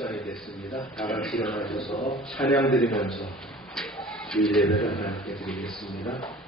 시간이 됐습니다. 다 같이 일어나셔서 찬양 드리면서 주일 예배를 하나님께 드리겠습니다.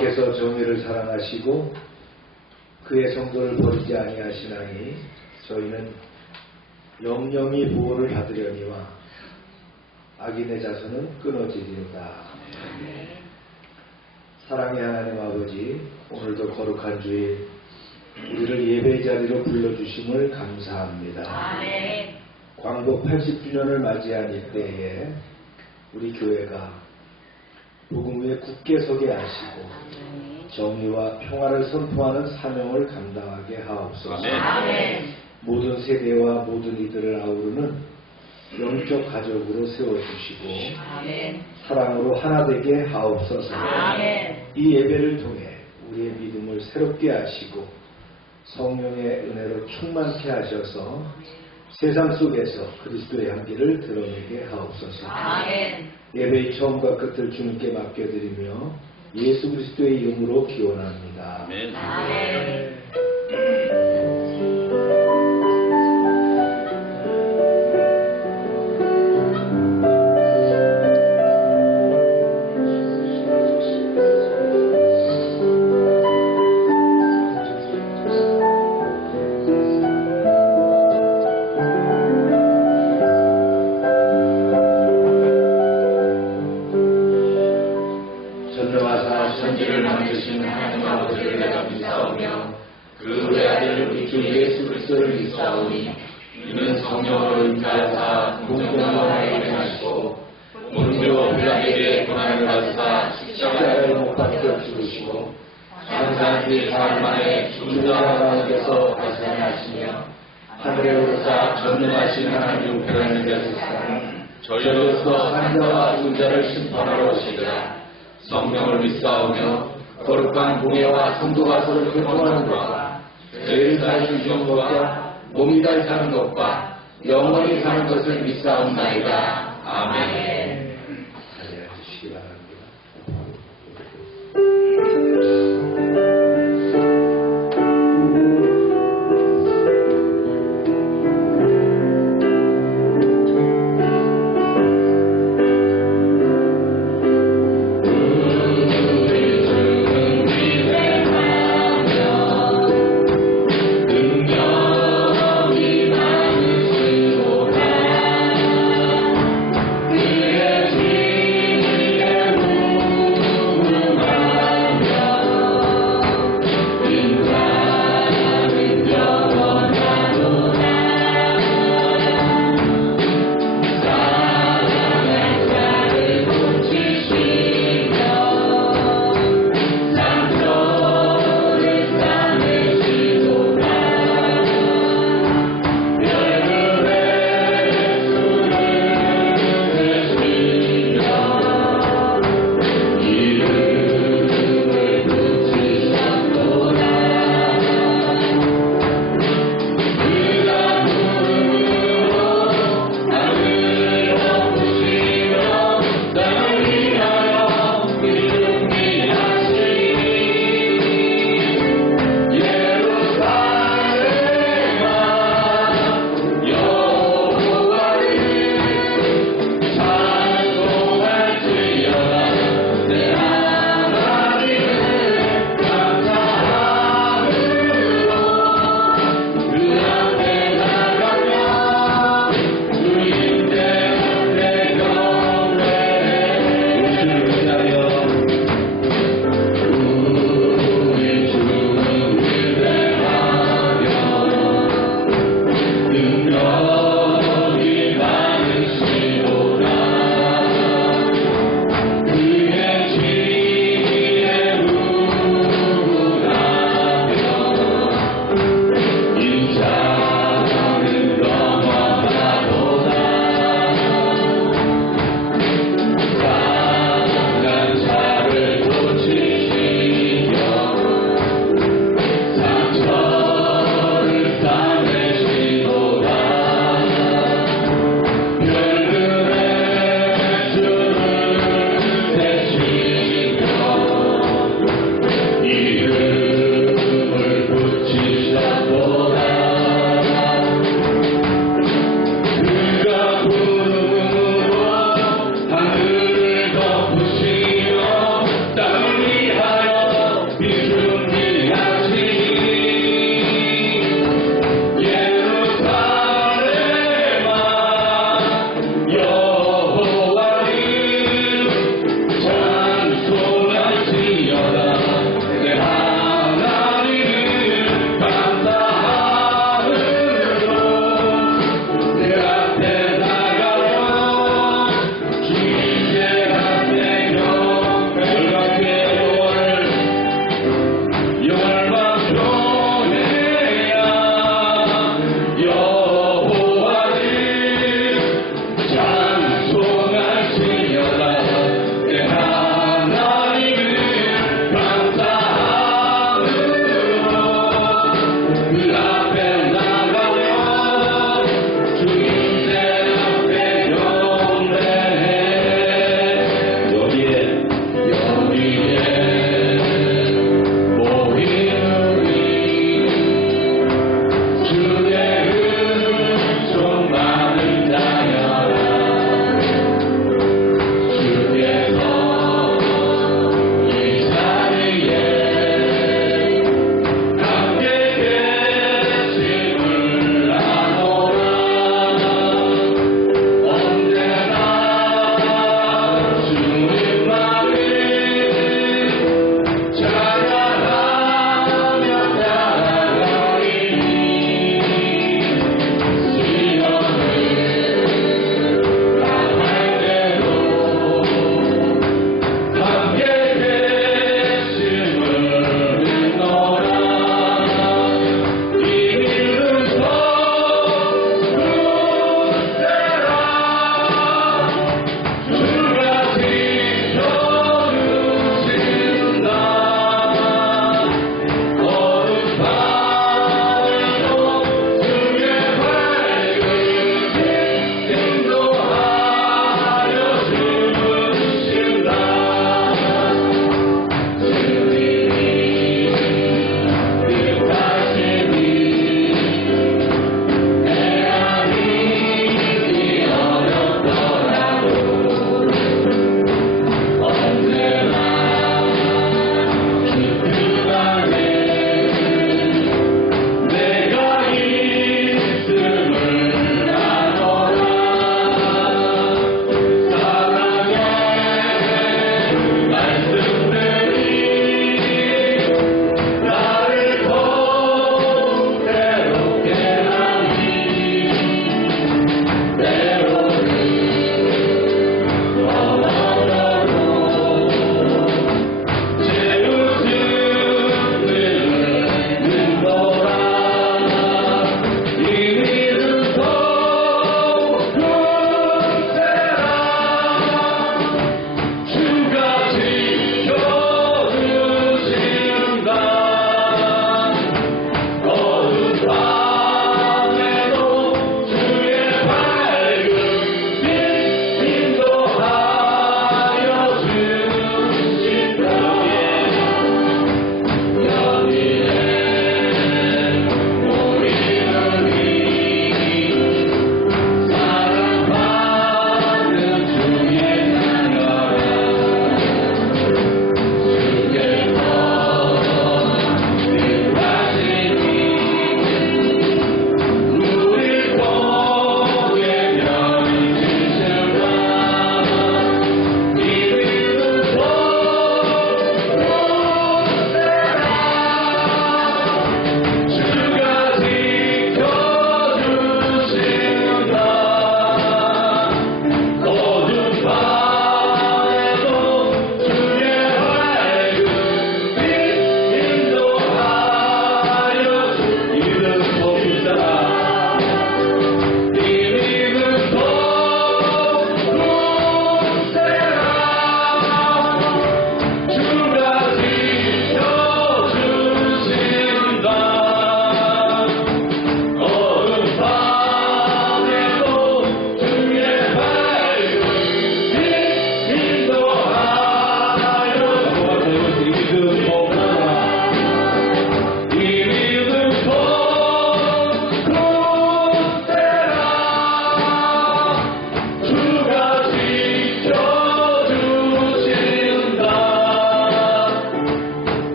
주께서 정의를 사랑하시고 그의 성도를 버리지 아니하시나니 저희는 영영이 보호를 받으려니와 악인의 자손은 끊어지리로다. 사랑의 하나님 아버지, 오늘도 거룩한 주일 우리를 예배의 자리로 불러주심을 감사합니다. 아멘. 광복 80주년을 맞이한 이때에 우리 교회가 복음 위에 굳게 서게 하시고 정의와 평화를 선포하는 사명을 감당하게 하옵소서. 아멘. 모든 세대와 모든 이들을 아우르는 영적 가족으로 세워주시고 아멘. 사랑으로 하나 되게 하옵소서. 아멘. 이 예배를 통해 우리의 믿음을 새롭게 하시고 성령의 은혜로 충만케 하셔서 세상 속에서 그리스도의 향기를 드러내게 하옵소서. 아멘. 예배의 처음과 끝을 주님께 맡겨드리며 예수 그리스도의 이름으로 기원합니다. 아멘. 아멘. 전능하사 천지를 만드신 하나님 아버지를 내가 믿사오며 그 외아들 우리 주 예수 그리스도를 믿사오니 이는 성령으로 잉태하사 공정하게 하시고 본교 빌라에게 고난을 받으사 십자가에 못 박혀 죽으시고 장사한 사흘 만에 죽은 자 가운데서 발산하시며 하늘에 오르사 전능하신 하나님 우편에 계시사 저희로서 산자와 죽은 자를 심판하러 오시리라. 성령을 믿사오며 거룩한 공예와 성도가 서로 교통하는 것과 죄를 사하신 것과 몸이 다시 사는 것과 영원히 사는 것을 믿사옵나이다. 아멘. 주시기 바랍니다. 능력이 많으시도다 그의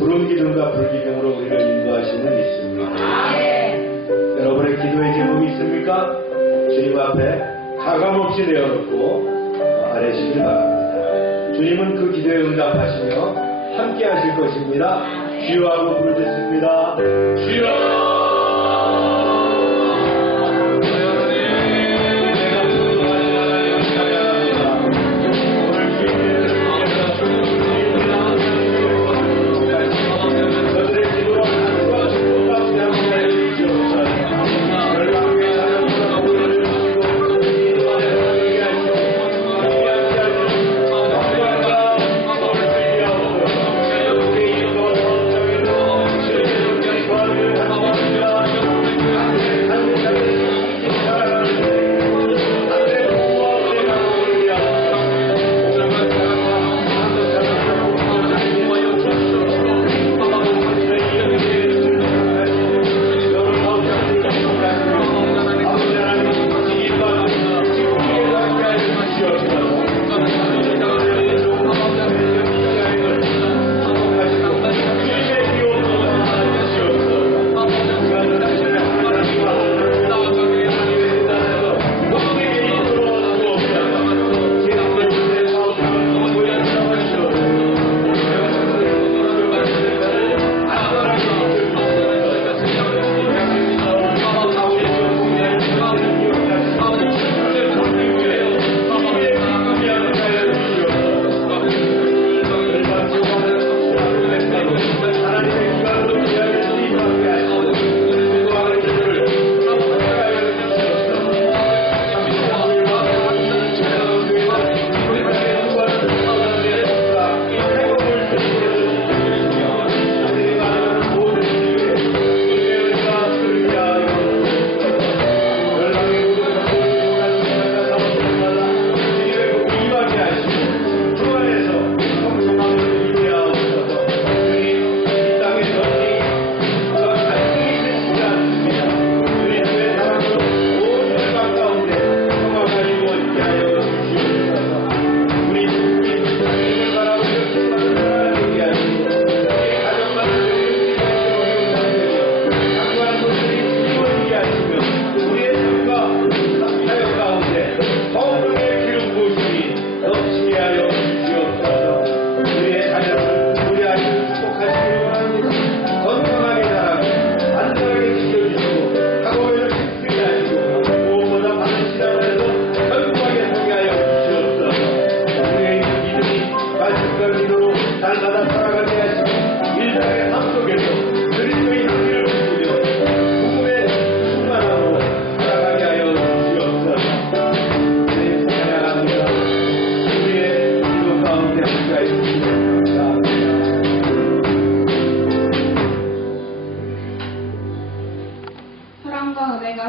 부른 기둥과 불기둥으로 우리를 인도하시는 믿습니다. 여러분의 기도의 제목이 있습니까? 주님 앞에 가감없이 내어놓고 아뢰시길 바랍니다. 주님은 그 기도에 응답하시며 함께 하실 것입니다. 주여 하고 부르짖습니다. 주여!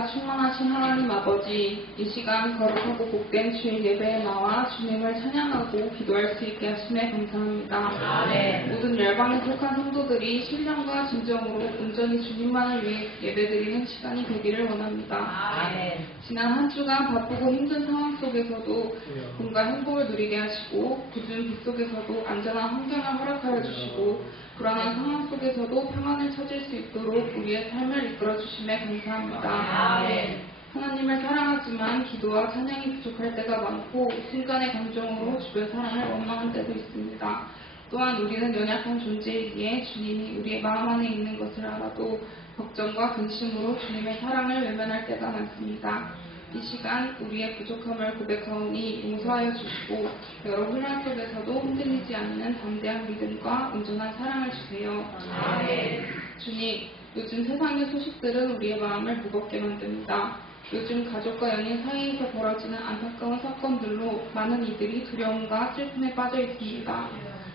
충만하신 하나님 아버지, 이 시간 거룩하고 복된 주일 예배에 나와 주님을 찬양하고 기도할 수 있게 하심에 감사합니다. 아멘. 모든 열방에 속한 성도들이 신령과 진정으로 온전히 주님만을 위해 예배드리는 시간이 되기를 원합니다. 아멘. 지난 한 주간 바쁘고 힘든 상황 속에서도 공과 행복을 누리게 하시고 굳은 비 속에서도 안전한 환경을 허락하여 주시고 불안한 상황 속에서도 평안을 찾을 수 있도록 우리의 삶을 이끌어 주심에 감사합니다. 아멘. 하나님을 사랑하지만 기도와 찬양이 부족할 때가 많고 순간의 감정으로 주변 사랑을 원망한 때도 있습니다. 또한 우리는 연약한 존재이기에 주님이 우리의 마음 안에 있는 것을 알아도 걱정과 근심으로 주님의 사랑을 외면할 때가 많습니다. 이 시간 우리의 부족함을 고백하오니 용서하여 주시고 여러 혼란 속에서도 흔들리지 않는 담대한 믿음과 온전한 사랑을 주세요. 아멘. 주님, 요즘 세상의 소식들은 우리의 마음을 무겁게 만듭니다. 요즘 가족과 연인 사이에서 벌어지는 안타까운 사건들로 많은 이들이 두려움과 슬픔에 빠져 있습니다.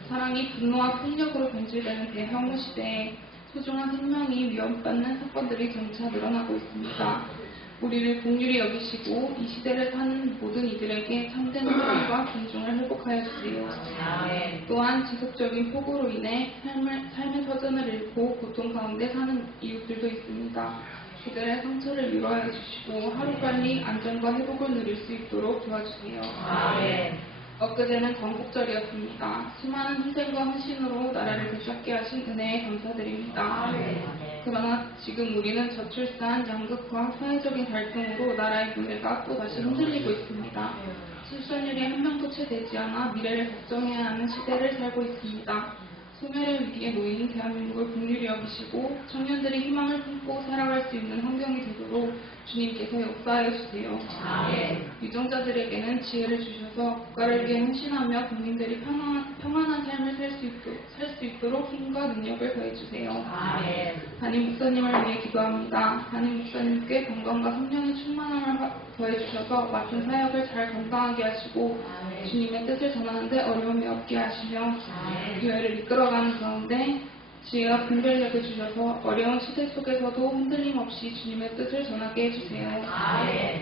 사랑이 분노와 폭력으로 변질되는 대형무 시대에 소중한 생명이 위협받는 사건들이 점차 늘어나고 있습니다. 우리를 긍휼히 여기시고 이 시대를 사는 모든 이들에게 참된 사랑과 존중을 회복하여 주세요. 아멘. 또한 지속적인 폭우로 인해 삶의 터전을 잃고 고통 가운데 사는 이웃들도 있습니다. 그들의 상처를 위로하여 주시고 하루빨리 안전과 회복을 누릴 수 있도록 도와주세요. 아멘. 엊그제는 건국절이었습니다. 수많은 희생과 헌신으로 나라를 되찾게 하신 은혜에 감사드립니다. 그러나 지금 우리는 저출산, 양극화, 사회적인 갈등으로 나라의 미래가 또다시 흔들리고 있습니다. 출산율이 한 명도 채 되지 않아 미래를 걱정해야 하는 시대를 살고 있습니다. 소멸의 위기에 놓인 대한민국을 긍휼히 여기시고 청년들이 희망을 품고 살아갈 수 있는 환경이 되도록 주님께서 역사하여 주세요. 유정자들에게는 지혜를 주셔서 국가를 위해 헌신하며 국민들이 평안한 삶을 살 수 있도록 힘과 능력을 더해주세요. 담임 목사님을 위해 기도합니다. 담임 목사님께 건강과 성령의 충만함을 더해주셔서 맡은 사역을 잘 감당하게 하시고 주님의 뜻을 전하는 데 어려움이 없게 하시며 교회를 이끌어가는 가운데 지혜와 분별력을 주셔서 어려운 시대 속에서도 흔들림 없이 주님의 뜻을 전하게 해주세요.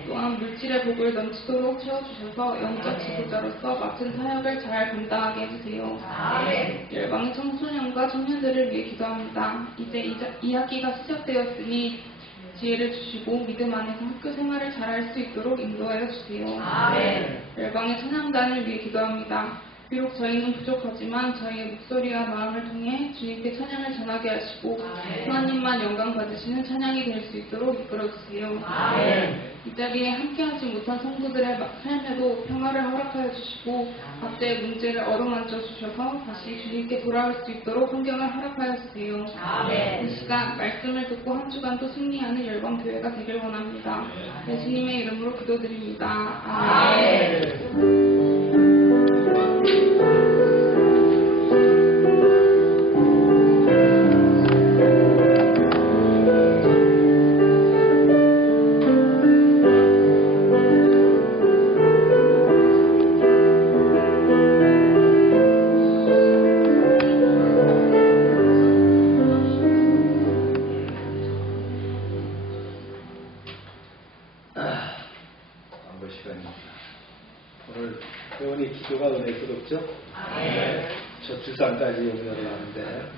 또한 물질의 복을 넘치도록 채워주셔서 영적 지도자로서 맡은 사역을 잘 감당하게 해주세요. 열방의 청소년과 청년들을 위해 기도합니다. 이제 2학기가 시작되었으니 지혜를 주시고 믿음 안에서 학교 생활을 잘할 수 있도록 인도하여 주세요. 열방의 찬양단을 위해 기도합니다. 비록 저희는 부족하지만 저희의 목소리와 마음을 통해 주님께 찬양을 전하게 하시고 하나님만 영광 받으시는 찬양이 될 수 있도록 이끌어주세요. 이 자리에 함께하지 못한 성도들의 삶에도 평화를 허락하여 주시고 각자의 문제를 어루만져 주셔서 다시 주님께 돌아올 수 있도록 환경을 허락하여 주세요. 이 시간 말씀을 듣고 한 주간도 승리하는 열방교회가 되길 원합니다. 예수님의 이름으로 기도드립니다. 아멘. 광고 시간입니다. 오늘 회원이 기도가 은혜스럽죠? 저출산까지 염려를 하는데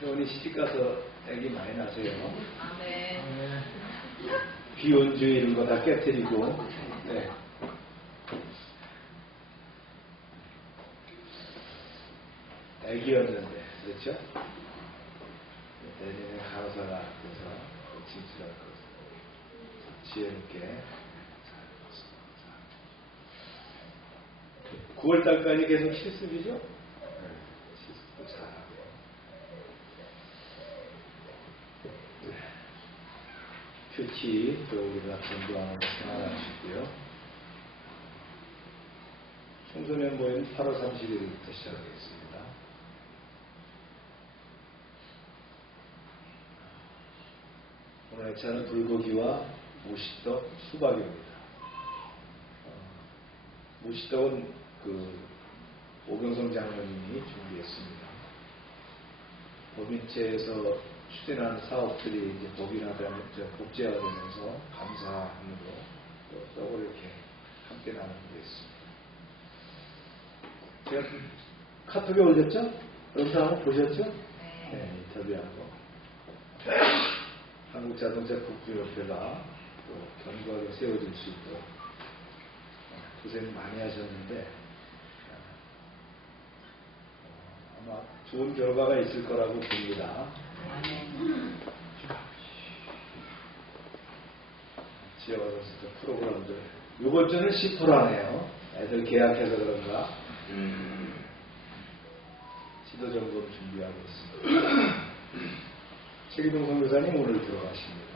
회원이 시집가서 애기 많이 나세요. 비혼주의 이런 거 다 깨뜨리고 네. 애기였는데 그렇죠? 내년에 간호사가 돼서 진출할 것을 지혜롭게 9월달까지 계속 실습이죠? 네, 실습도 잘하고 네. 표치 또 우리가 건강하고 생활하시고요. 청소년 모임 8월 30일부터 시작하겠습니다. 오늘 액차는 불고기와 무시떡, 수박입니다. 무시떡은 오경성 장로님이 준비했습니다. 법인체에서 추진하는 사업들이 이제 복제화되면서 감사함으로 또 떡을 이렇게 함께 나누고 있습니다. 제가 카톡에 올렸죠? 영상 한번 보셨죠? 네, 인터뷰하고. 한국자동차 국부협회가 또 견고하게 세워질 수 있도록 고생 많이 하셨는데 아마 좋은 결과가 있을 거라고 봅니다. 지역와서 프로그램들 이번 주는 10%네요. 애들 계약해서 그런가 지도점검 준비하고 있습니다. 최기동 선교사님 오늘 들어가십니다.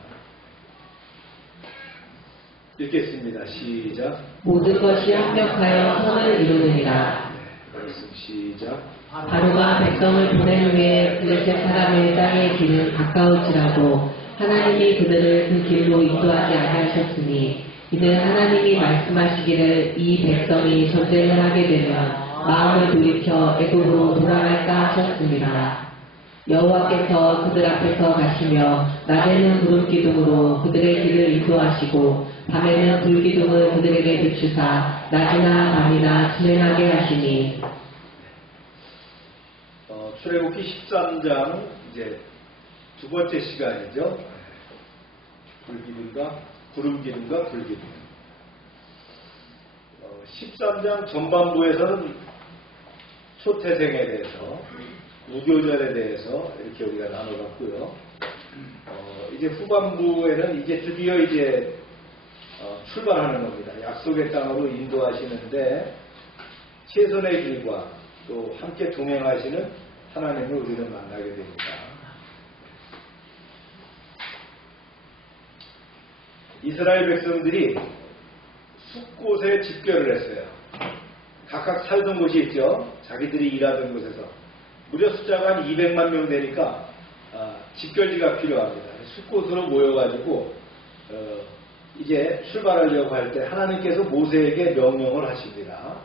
읽겠습니다. 시작. 모든 것이 합력하여 선을 이루느니라. 네, 말씀 시작. 바로가 백성을 보낸 후에 블레셋 사람의 땅의 길은 가까울지라도 하나님이 그들을 그 길로 인도하지 아니하셨으니 이는 하나님이 말씀하시기를 이 백성이 전쟁을 하게 되면 마음을 돌이켜 애굽으로 돌아갈까 하셨습니다. 여호와께서 그들 앞에서 가시며 낮에는 구름 기둥으로 그들의 길을 인도하시고 밤에는 불 기둥을 그들에게 비추사 낮이나 밤이나 진행하게 하시니. 출애굽기 13장 이제 두 번째 시간이죠. 불기둥과 구름기둥과 불기둥. 13장 전반부에서는 초태생에 대해서, 무교절에 대해서 이렇게 우리가 나눠봤고요. 이제 후반부에는 이제 드디어 이제 출발하는 겁니다. 약속의 땅으로 인도하시는데 최선의 길과 또 함께 동행하시는 하나님을 우리는 만나게 됩니다. 이스라엘 백성들이 숫곳에 집결을 했어요. 각각 살던 곳이 있죠. 자기들이 일하던 곳에서. 무려 숫자가 한 200만 명 되니까 집결지가 필요합니다. 숫곳으로 모여가지고 이제 출발하려고 할 때 하나님께서 모세에게 명령을 하십니다.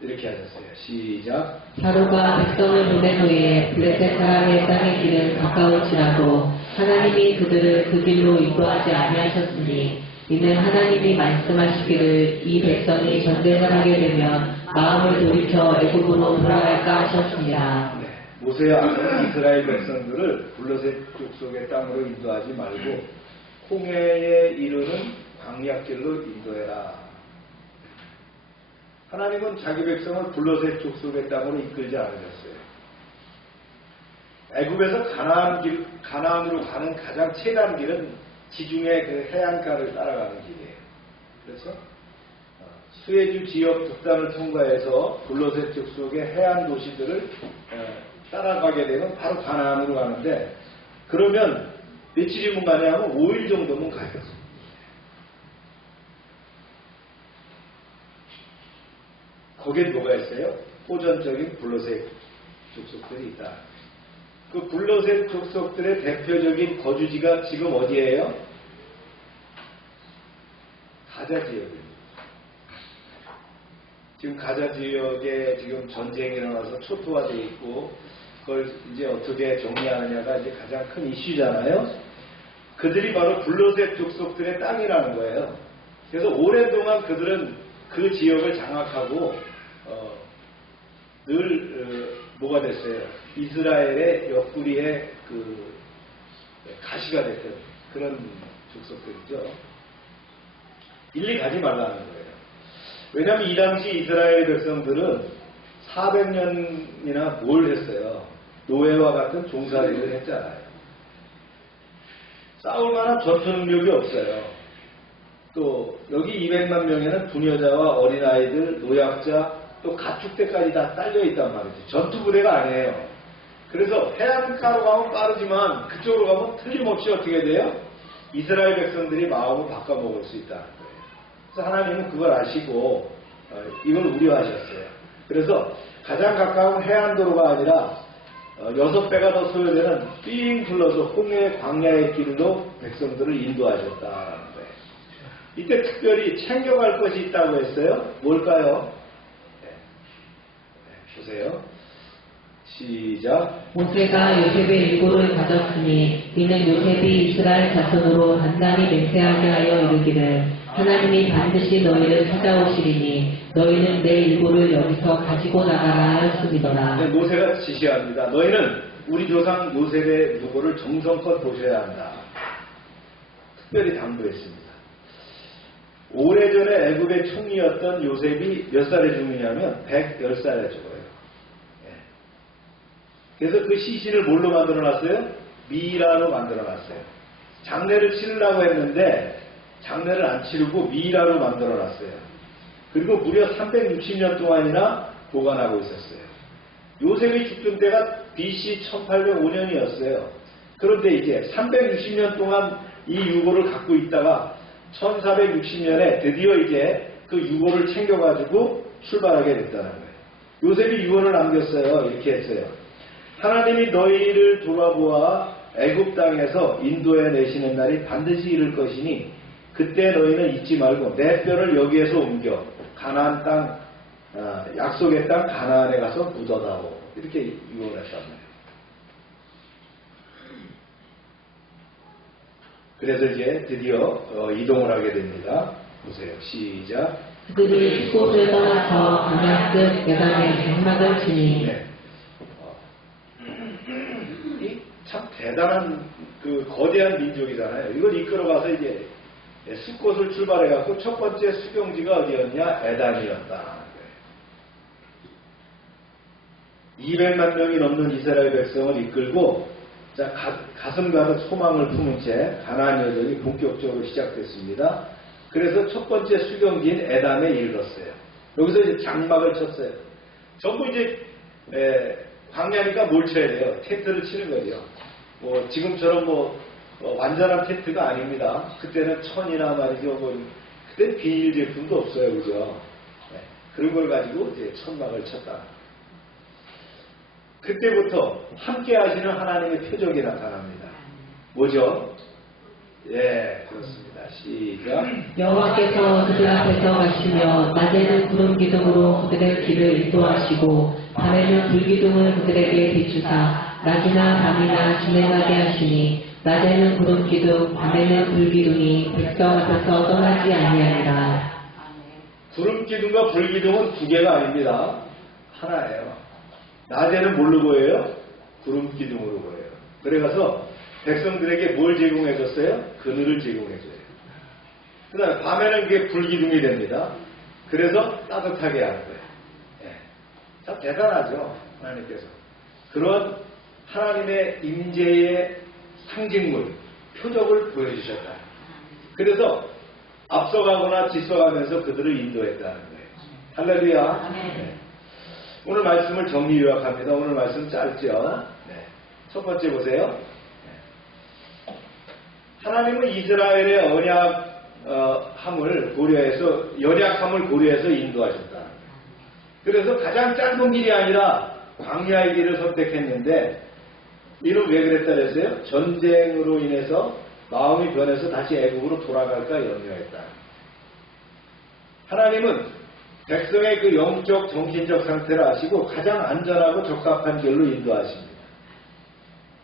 이렇게 하셨어요. 시작. 바로가 백성을 보낸 후에 블레셋 사람의 땅의 길은 가까울지라도 하나님이 그들을 그 길로 인도하지 아니하셨으니 이는 하나님이 말씀하시기를 이 백성이 전쟁을 하게 되면 마음을 돌이켜 애굽으로 돌아갈까 하셨습니다. 네. 모세야 이스라엘 백성들을 블레셋 족속의 땅으로 인도하지 말고 홍해에 이르는 광야길로 인도해라. 하나님은 자기 백성을 블레셋 족속의 땅으로 이끌지 않으셨어요. 애굽에서 가나안으로 가는 가장 최단 길은 지중해 그 해안가를 따라가는 길이에요. 그래서 수에주 지역 북단을 통과해서 블레셋 족속의 해안 도시들을 따라가게 되면 바로 가나안으로 가는데, 그러면 며칠이면 가냐면 5일 정도면 가요. 거기에 뭐가 있어요? 호전적인 블레셋 족속들이 있다. 그 블레셋 족속들의 대표적인 거주지가 지금 어디예요? 가자 지역입니다. 지금 가자 지역에 지금 전쟁이 일어나서 초토화되어 있고, 그걸 이제 어떻게 정리하느냐가 이제 가장 큰 이슈잖아요. 그들이 바로 블레셋 족속들의 땅이라는 거예요. 그래서 오랫동안 그들은 그 지역을 장악하고 늘 뭐가 됐어요? 이스라엘의 옆구리에 그 가시가 됐던 그런 족속들이죠. 일리 가지 말라는 거예요. 왜냐하면 이 당시 이스라엘 백성들은 400년이나 뭘 했어요? 노예와 같은 종살이를 했잖아요. 싸울 만한 전투 능력이 없어요. 또 여기 200만 명에는 부녀자와 어린아이들, 노약자, 또 가축대까지 다 딸려 있단 말이죠. 전투 부대가 아니에요. 그래서 해안가로 가면 빠르지만 그쪽으로 가면 틀림없이 어떻게 돼요? 이스라엘 백성들이 마음을 바꿔먹을 수 있다는 거예요. 그래서 하나님은 그걸 아시고 이걸 우려하셨어요. 그래서 가장 가까운 해안도로가 아니라 6배가 더 소요되는 삥 둘러서 홍해 광야의 길로 백성들을 인도하셨다라는 거예요. 이때 특별히 챙겨갈 것이 있다고 했어요. 뭘까요? 보세요. 시작. 모세가 요셉의 일고를 가졌으니 이는 요셉이 이스라엘 자손으로 단단히 맹세하게 하여 이르기를 하나님이 반드시 너희를 찾아오시리니 너희는 내 일고를 여기서 가지고 나가라 하였음이더라. 네, 모세가 지시합니다. 너희는 우리 조상 요셉의 누구를 정성껏 보셔야 한다. 특별히 당부했습니다. 오래전에 애굽의 총리였던 요셉이 몇 살에 죽느냐면 110살에 죽어요. 그래서 그 시신을 뭘로 만들어놨어요? 미이라로 만들어놨어요. 장례를 치르려고 했는데 장례를 안 치르고 미이라로 만들어놨어요. 그리고 무려 360년 동안이나 보관하고 있었어요. 요셉이 죽던 때가 BC 1805년이었어요. 그런데 이제 360년 동안 이 유고를 갖고 있다가 1460년에 드디어 이제 그 유고를 챙겨가지고 출발하게 됐다는 거예요. 요셉이 유언을 남겼어요. 이렇게 했어요. 하나님이 너희를 돌아보아 애굽 땅에서 인도해 내시는 날이 반드시 이를 것이니 그때 너희는 잊지 말고 내 뼈를 여기에서 옮겨 가나안 땅, 약속의 땅 가나안에 가서 묻어다오. 이렇게 유언했단 말이에요. 그래서 이제 드디어 이동을 하게 됩니다. 보세요. 시작. 그들이 숫곳을 떠나서 광야 끝 야단에 장막을 치니 네. 참 대단한 그 거대한 민족이잖아요. 이걸 이끌어가서 이제 숫곳을 출발해갖고 첫 번째 수경지가 어디였냐? 에단이었다. 200만 명이 넘는 이스라엘 백성을 이끌고 자, 가슴 가득 소망을 품은 채 가나안 여정이 본격적으로 시작됐습니다. 그래서 첫 번째 수경지인 에담에 이르렀어요. 여기서 이제 장막을 쳤어요. 전부 이제 광야니까 뭘 쳐야 돼요? 텐트를 치는 거죠. 뭐 지금처럼 완전한 텐트가 아닙니다. 그때는 천이나 말이죠. 그때 비닐 제품도 없어요, 그죠? 그런 걸 가지고 이제 천막을 쳤다. 그때부터 함께 하시는 하나님의 표적이 나타납니다. 뭐죠? 예, 그렇습니다. 시작. 여호와께서 그들 앞에서 가시며 낮에는 구름 기둥으로 그들의 길을 인도하시고 밤에는 불기둥을 그들에게 비추사 낮이나 밤이나 진행하게 하시니 낮에는 구름 기둥 밤에는 불기둥이 백성 앞에서 떠나지 아니하니라. 구름 기둥과 불 기둥은 두 개가 아닙니다. 하나예요. 낮에는 뭘로 보여요? 구름 기둥으로 보여요. 그래가서 백성들에게 뭘 제공해줬어요? 그늘을 제공해줘요. 그 다음에 밤에는 그게 불기둥이 됩니다. 그래서 따뜻하게 하는 거예요. 예. 참 대단하죠, 하나님께서. 그런 하나님의 임재의 상징물, 표적을 보여주셨다. 그래서 앞서가거나 뒤서가면서 그들을 인도했다는 거예요. 할렐루야. 네. 오늘 말씀을 정리 요약합니다. 오늘 말씀 짧죠. 네. 첫 번째 보세요. 하나님은 이스라엘의 언약함을 고려해서 연약함을 고려해서 인도하셨다. 그래서 가장 짧은 길이 아니라 광야의 길을 선택했는데 이는 왜 그랬다 그랬어요? 전쟁으로 인해서 마음이 변해서 다시 애국으로 돌아갈까 염려했다. 하나님은 백성의 그 영적 정신적 상태를 아시고 가장 안전하고 적합한 길로 인도하십니다.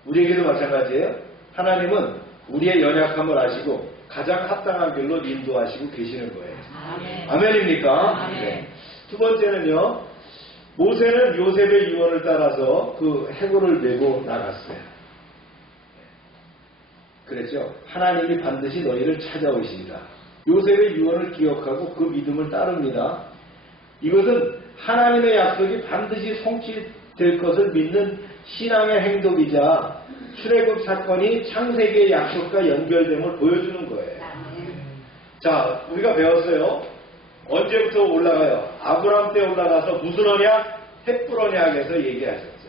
우리에게도 마찬가지예요. 하나님은 우리의 연약함을 아시고 가장 합당한 길로 인도하시고 계시는 거예요. 아멘. 아멘입니까? 아멘. 네. 두 번째는요. 모세는 요셉의 유언을 따라서 그 해골을 메고 나갔어요. 그랬죠. 하나님이 반드시 너희를 찾아오시리라. 요셉의 유언을 기억하고 그 믿음을 따릅니다. 이것은 하나님의 약속이 반드시 성취될 것을 믿는 신앙의 행동이자 출애굽 사건이 창세기의 약속과 연결됨을 보여주는 거예요. 자, 우리가 배웠어요. 언제부터 올라가요? 아브라함 때 올라가서 무슨 언약? 햇불 언약에서 얘기하셨죠.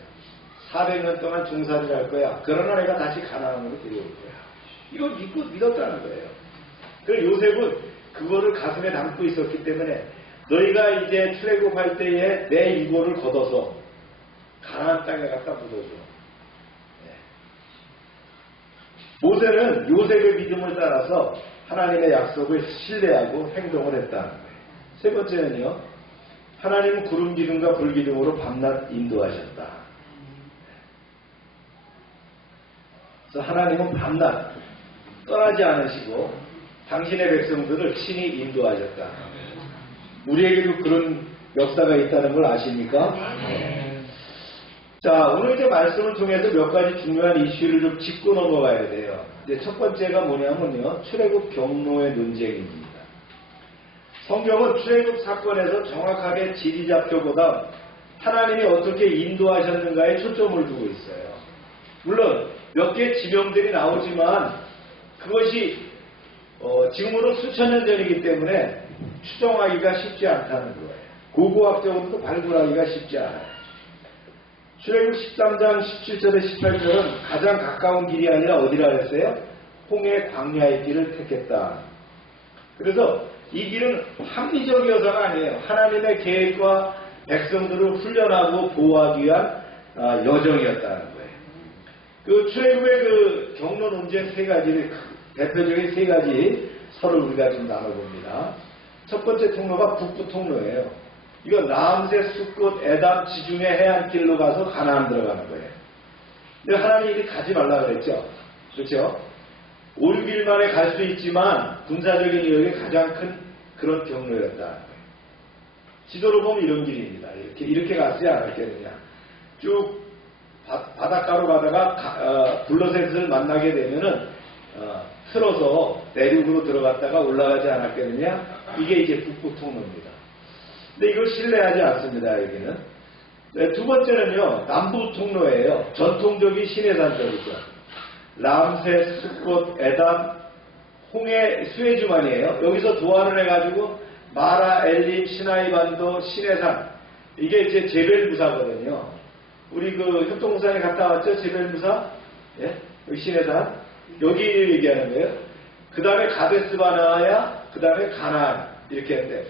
400년 동안 종살이를 할 거야. 그러나 내가 다시 가나안으로 데려올 거야. 이거 믿고 믿었다는 거예요. 그래서 요셉은 그거를 가슴에 담고 있었기 때문에 너희가 이제 출애굽할 때에 내 이고를 걷어서 가나안 땅에 갖다 묻어줘. 네. 모세는 요셉의 믿음을 따라서 하나님의 약속을 신뢰하고 행동을 했다는 거예요. 세 번째는요. 하나님은 구름 기둥과 불 기둥으로 밤낮 인도하셨다. 그래서 하나님은 밤낮 떠나지 않으시고 당신의 백성들을 친히 인도하셨다. 우리에게도 그런 역사가 있다는 걸 아십니까? 자, 오늘 이제 말씀을 통해서 몇 가지 중요한 이슈를 좀 짚고 넘어가야 돼요. 이제 첫 번째가 뭐냐면요. 출애굽 경로의 논쟁입니다. 성경은 출애굽 사건에서 정확하게 지리좌표보다 하나님이 어떻게 인도하셨는가에 초점을 두고 있어요. 물론 몇 개의 지명들이 나오지만 그것이 지금으로 수천 년 전이기 때문에 추정하기가 쉽지 않다는 거예요. 고고학적으로도 발굴하기가 쉽지 않아요. 출애굽 13장 17절에 18절은 가장 가까운 길이 아니라 어디라 그랬어요? 홍해 광야의 길을 택했다. 그래서 이 길은 합리적이어서가 아니에요. 하나님의 계획과 백성들을 훈련하고 보호하기 위한 여정이었다는 거예요. 그 출애굽의 그 경로 논쟁 세 가지를 대표적인 세 가지 설을 우리가 좀 나눠봅니다. 첫 번째 통로가 북부 통로예요. 이거 남새, 숫곳, 에담, 지중해 해안길로 가서 가나안 들어가는 거예요. 근데 하나님이 가지 말라 그랬죠. 그렇죠? 5, 6일 만에 갈 수 있지만 군사적인 이력이 가장 큰 그런 경로였다는 거예요. 지도로 보면 이런 길입니다. 이렇게 갔지 않았겠느냐. 쭉 바닷가로 가다가 블러셋을 만나게 되면은 틀어서 내륙으로 들어갔다가 올라가지 않았겠느냐? 이게 이제 북부 통로입니다. 근데 이걸 신뢰하지 않습니다, 여기는. 네, 두 번째는요, 남부 통로예요. 전통적인 시내산절이죠. 람셋, 수꽃, 에담, 홍해, 수에즈만이에요. 여기서 도안을 해가지고 마라, 엘림, 시나이반도, 시내산, 이게 이제 제벨무사거든요. 우리 그 협동산에 갔다 왔죠? 제벨무사? 예? 여기 시내산. 여기 얘기하는 거예요. 그 다음에 가데스바나야, 그 다음에 가나안. 이렇게 했는데,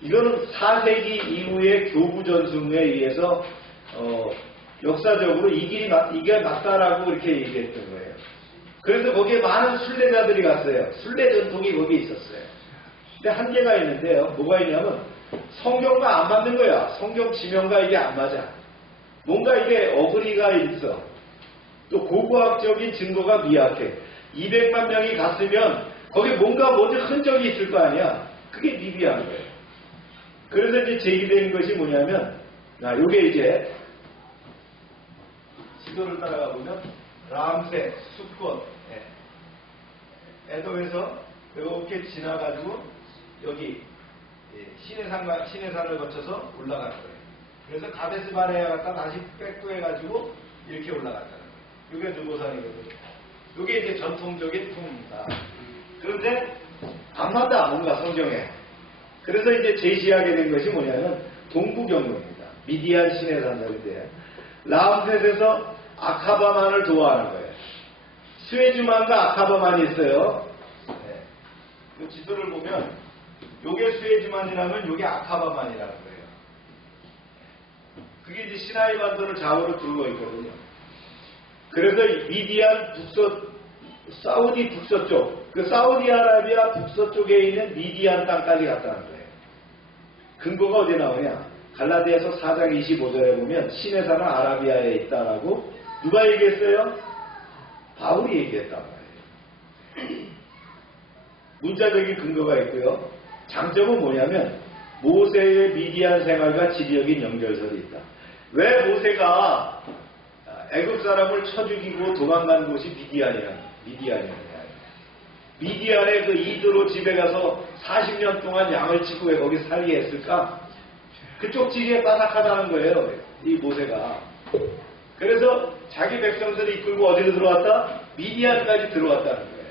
이거는 4세기 이후의 교부 전승에 의해서, 역사적으로 이게 맞다라고 이렇게 얘기했던 거예요. 그래서 거기에 많은 순례자들이 갔어요. 순례 전통이 거기에 있었어요. 근데 한계가 있는데요. 뭐가 있냐면, 성경과 안 맞는 거야. 성경 지명과 이게 안 맞아. 뭔가 이게 어그리가 있어. 또 고고학적인 증거가 미약해. 200만 명이 갔으면 거기 뭔가 먼저 흔적이 있을 거 아니야. 그게 미비한 거예요. 그래서 이제 제기된 것이 뭐냐면, 요게 이제 지도를 따라가 보면 람셋, 수꽃, 에돔에서 이렇게 지나가지고 여기 시내산을 거쳐서 올라가는 거예요. 그래서 가데스바네아 갔다 다시 백도해가지고 이렇게 올라갔다는 거예요. 이게 누보산이거든요. 이게 이제 전통적인 통입니다. 그런데 안 맞다, 뭔가 성경에. 그래서 이제 제시하게 된 것이 뭐냐면 동부 경로입니다. 미디안 시내산절인데 람셋에서 아카바만을 도와하는 거예요. 수에즈만과 아카바만이 있어요. 네. 그 지도를 보면 요게 수에즈만이라면 요게 아카바만이라는 거예요. 그게 이제 시나이 반도를 좌우로 두르고 있거든요. 그래서 미디안 사우디 북서쪽, 그 사우디아라비아 북서쪽에 있는 미디안 땅까지 갔다는 거예요. 근거가 어디에 나오냐? 갈라디아서 4장 25절에 보면 시내산은 아라비아에 있다라고 누가 얘기했어요? 바울이 얘기했단 말이에요. 문자적인 근거가 있고요. 장점은 뭐냐면 모세의 미디안 생활과 지리적인 연결설이 있다. 왜 모세가 애굽 사람을 쳐 죽이고 도망간 곳이 미디안이냐. 미디안의 그 이드로 집에 가서 40년 동안 양을 치고 왜 거기 살게 했을까? 그쪽 지리에 바삭하다는 거예요, 이 모세가. 그래서 자기 백성들을 이끌고 어디로 들어왔다? 미디안까지 들어왔다는 거예요.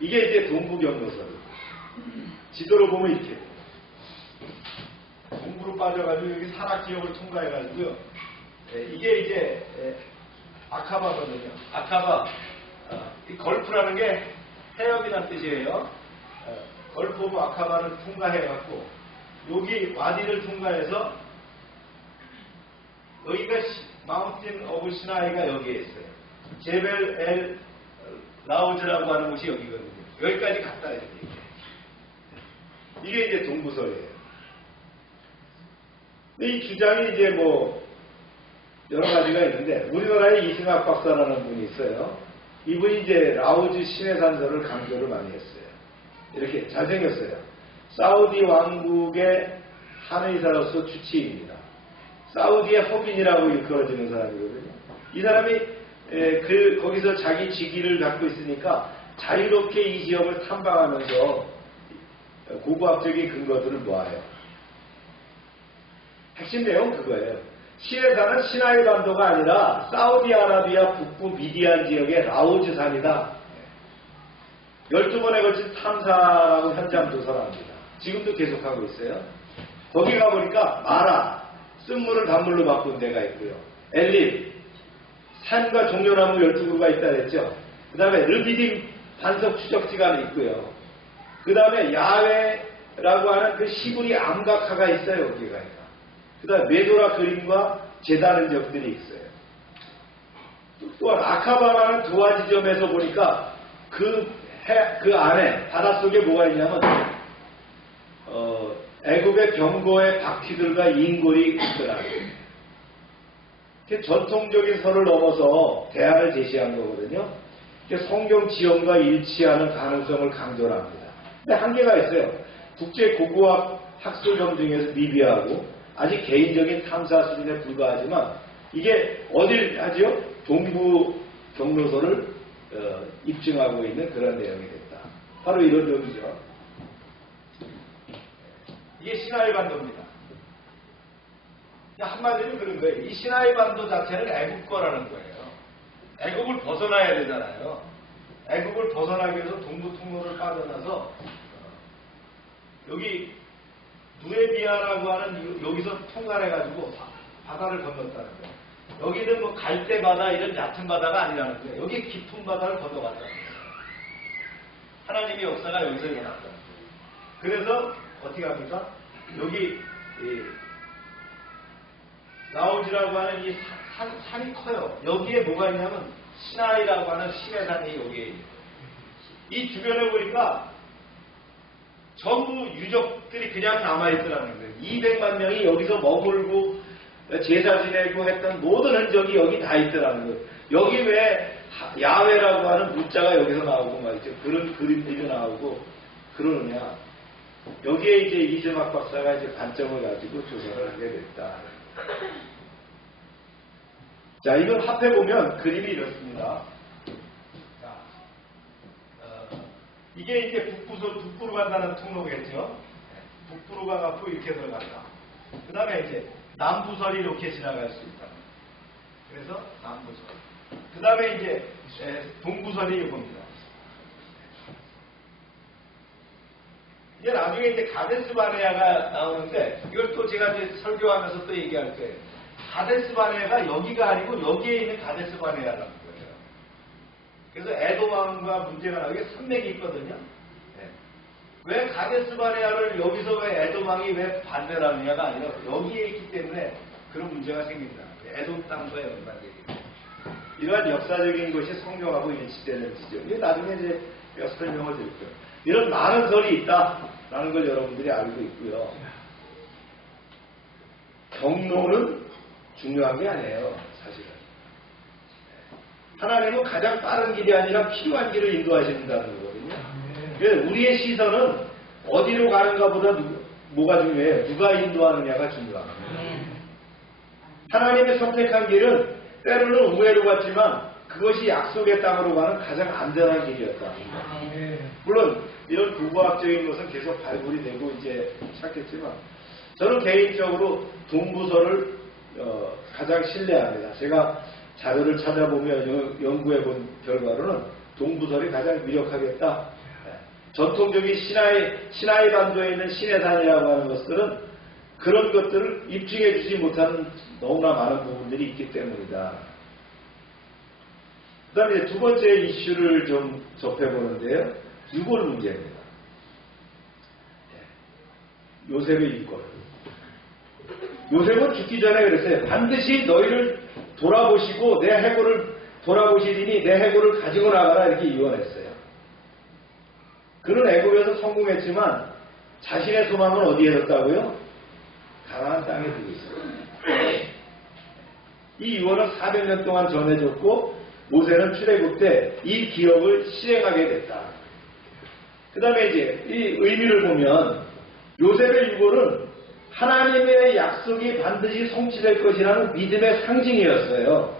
이게 이제 동부 경로설. 지도로 보면 이렇게. 동부로 빠져가지고 여기 사락 지역을 통과해가지고요. 이게 이제 아카바거든요. 아카바. 이 걸프라는 게 해협이라는 뜻이에요. 걸프 오브 아카바를 통과해갖고 여기 와디를 통과해서 여기가 마운틴 오브 시나이가 여기에 있어요. 제벨 엘 라우즈라고 하는 곳이 여기거든요. 여기까지 갔다 이렇게. 이게 이제 동부설이에요. 근데 이 주장이 이제 뭐 여러 가지가 있는데 우리나라에 이승학 박사라는 분이 있어요. 이분이 이제 라우즈 시내산설을 강조를 많이 했어요. 이렇게 잘생겼어요. 사우디 왕국의 한의사로서 주치입니다. 사우디의 허빈이라고 일컬어지는 사람이거든요. 이 사람이 거기서 자기 직위를 갖고 있으니까 자유롭게 이 지역을 탐방하면서 고고학적인 근거들을 모아요. 핵심 내용 그거예요. 시내산은 시나이 반도가 아니라 사우디아라비아 북부 미디안 지역의 라우즈산이다. 12번에 걸친 탐사라고 현장 조사를 합니다. 지금도 계속하고 있어요. 거기 가보니까 마라, 쓴물을 단물로 바꾼 데가 있고요. 엘립, 산과 종려나무 12그루가 있다 그랬죠. 그 다음에 르비딤 반석 추적지가 있고요. 그 다음에 야외라고 하는 그 시부리 암각화가 있어요. 여기가. 그 다음에 메도라 그림과 제단 흔적들이 있어요. 또한 아카바라는 도화 지점에서 보니까 그 안에 바닷속에 뭐가 있냐면 애굽의 병거의 바퀴들과 인골이 있더라고요. 전통적인 설을 넘어서 대안을 제시한 거거든요. 성경 지형과 일치하는 가능성을 강조를 합니다. 근데 한계가 있어요. 국제 고고학 학술 검증에서 미비하고 아직 개인적인 탐사 수준에 불과하지만 이게 어딜 하죠? 동부 경로선을 입증하고 있는 그런 내용이 됐다. 바로 이런 점이죠. 이게 시나이 반도입니다. 한마디로 그런 거예요. 이 시나이 반도 자체는 애국 거라는 거예요. 애국을 벗어나야 되잖아요. 애국을 벗어나기 위해서 동부 통로를 빠져나서 여기 누에비아라고 하는 여기서 통과해가지고 바다를 건넜다는 거예요. 여기는 뭐 갈대 바다 이런 얕은 바다가 아니라는 거예요. 여기 깊은 바다를 건너갔다는 거예요. 하나님의 역사가 여기서 일어났다는 거예요. 그래서 어떻게 합니까? 여기 라오지라고 하는 이 산이 커요. 여기에 뭐가 있냐면 시나이라고 하는 시내산이 여기에 있어요. 이 주변에 보니까 전부 유적들이 그냥 남아있더라는 거예요. 200만 명이 여기서 머물고 제사 지내고 했던 모든 흔적이 여기 다 있더라는 거예요. 여기 왜 야훼라고 하는 문자가 여기서 나오고 말이죠. 그런 그림들이 나오고 그러느냐. 여기에 이제 이재막 박사가 이제 관점을 가지고 조사를 하게 됐다. 자, 이걸 합해보면 그림이 이렇습니다. 자, 이게 이제 북부로 간다는 통로겠죠. 북부로 가갖고 이렇게 들어간다. 그 다음에 이제 남부설이 이렇게 지나갈 수 있다. 그래서 남부설. 그 다음에 이제 동부설이 이겁니다. 이제 나중에 이제 가데스 바네아가 나오는데 이걸 또 제가 이제 설교하면서 또 얘기할 거예요. 가데스 바네아가 여기가 아니고 여기에 있는 가데스 바네아라는 거예요. 그래서 에돔왕과 문제가 나오고 이게 산맥이 있거든요. 네. 왜 가데스 바네아를 여기서 왜 에돔왕이 왜 반대를 하느냐가 아니라 여기에 있기 때문에 그런 문제가 생긴다. 에돔 땅과 연관되어 있다. 이러한 역사적인 것이 성경하고 일치되는 지점. 이게 나중에 이제 제가 설명을 드릴 거예요. 이런 많은 설이 있다라는 걸 여러분들이 알고 있고요. 경로는 중요한 게 아니에요, 사실은. 하나님은 가장 빠른 길이 아니라 필요한 길을 인도하신다는 거거든요. 그래서 우리의 시선은 어디로 가는가 보다 뭐가 중요해요? 누가 인도하느냐가 중요합니다. 하나님의 선택한 길은 때로는 우회로 갔지만 그것이 약속의 땅으로 가는 가장 안전한 길이었다. 물론 이런 고고학적인 것은 계속 발굴이 되고 이제 찾겠지만 저는 개인적으로 동부설을 가장 신뢰합니다. 제가 자료를 찾아보며 연구해 본 결과로는 동부설이 가장 유력하겠다. 전통적인 시나이 반도에 있는 시내산이라고 하는 것들은 그런 것들을 입증해 주지 못하는 너무나 많은 부분들이 있기 때문이다. 그 다음에 두 번째 이슈를 좀 접해보는데요. 유골 문제입니다. 요셉의 유골. 요셉은 죽기 전에 그랬어요. 반드시 너희를 돌아보시고 내 해골을 돌아보시리니 내 해골을 가지고 나가라 이렇게 유언했어요. 그는 애굽에서 성공했지만 자신의 소망은 어디에 뒀다고요? 가나안 땅에 두고 있어요. 이 유언은 400년 동안 전해졌고 모세는 출애굽 때 이 기업을 실행하게 됐다. 그 다음에 이제 이 의미를 보면 요셉의 유골은 하나님의 약속이 반드시 성취될 것이라는 믿음의 상징이었어요.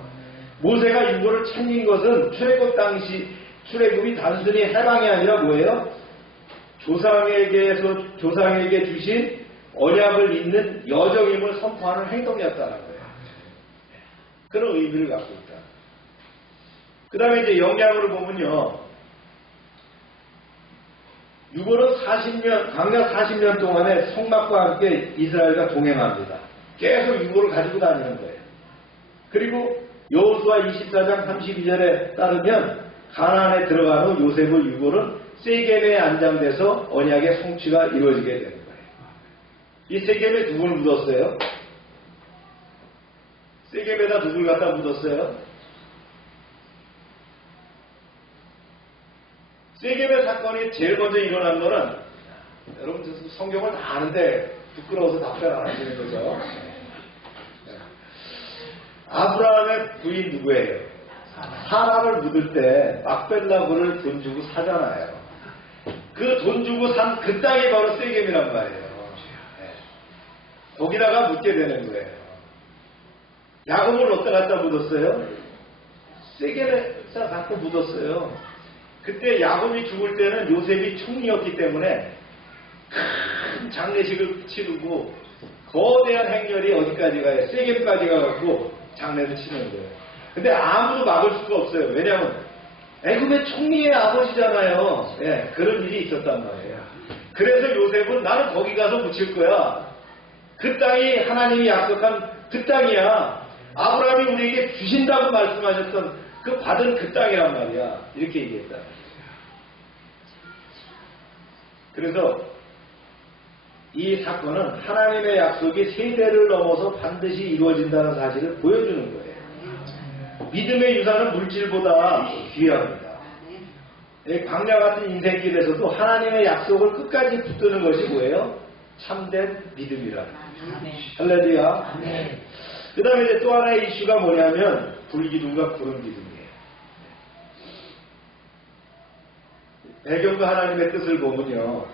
모세가 유골을 챙긴 것은 출애굽 당시 출애굽이 단순히 해방이 아니라 뭐예요? 조상에게 주신 언약을 잇는 여정임을 선포하는 행동이었다는 거예요. 그런 의미를 갖고 있다. 그 다음에 이제 영향으로 보면요. 유골은 40년, 광야 40년 동안에 성막과 함께 이스라엘과 동행합니다. 계속 유골을 가지고 다니는 거예요. 그리고 여호수아 24장 32절에 따르면 가나안에 들어간 후 요셉의 유골은 세겜에 안장돼서 언약의 성취가 이루어지게 되는 거예요. 이 세겜에 누굴 묻었어요? 세겜에다 누굴 갖다 묻었어요? 세겜의 사건이 제일 먼저 일어난 거는 여러분 성경을 다 아는데 부끄러워서 답변 안 하시는 거죠. 아브라함의 부인 누구예요? 사라를 묻을 때 막벨라고를 돈 주고 사잖아요. 그 돈 주고 산 그 땅이 바로 세겜이란 말이에요. 거기다가 묻게 되는 거예요. 야곱을 어디다 갖다 묻었어요? 세겜에다 갖고 묻었어요. 그때 야곱이 죽을 때는 요셉이 총리였기 때문에 큰 장례식을 치르고 거대한 행렬이 어디까지 가요? 세겜까지 가갖고 장례를 치는 거예요. 근데 아무도 막을 수가 없어요. 왜냐하면 애굽의 총리의 아버지잖아요. 예, 그런 일이 있었단 말이에요. 그래서 요셉은 나는 거기 가서 묻힐 거야. 그 땅이 하나님이 약속한 그 땅이야. 아브라함이 우리에게 주신다고 말씀하셨던 그 받은 그 땅이란 말이야. 이렇게 얘기했다. 그래서 이 사건은 하나님의 약속이 세대를 넘어서 반드시 이루어진다는 사실을 보여주는 거예요. 믿음의 유산은 물질보다 귀합니다. 광야 같은 인생길에서도 하나님의 약속을 끝까지 붙드는 것이 뭐예요? 참된 믿음이라. 할렐루야. 그 다음에 이제 또 하나의 이슈가 뭐냐면 불기둥과 구름기둥이에요. 배경과 하나님의 뜻을 보면요.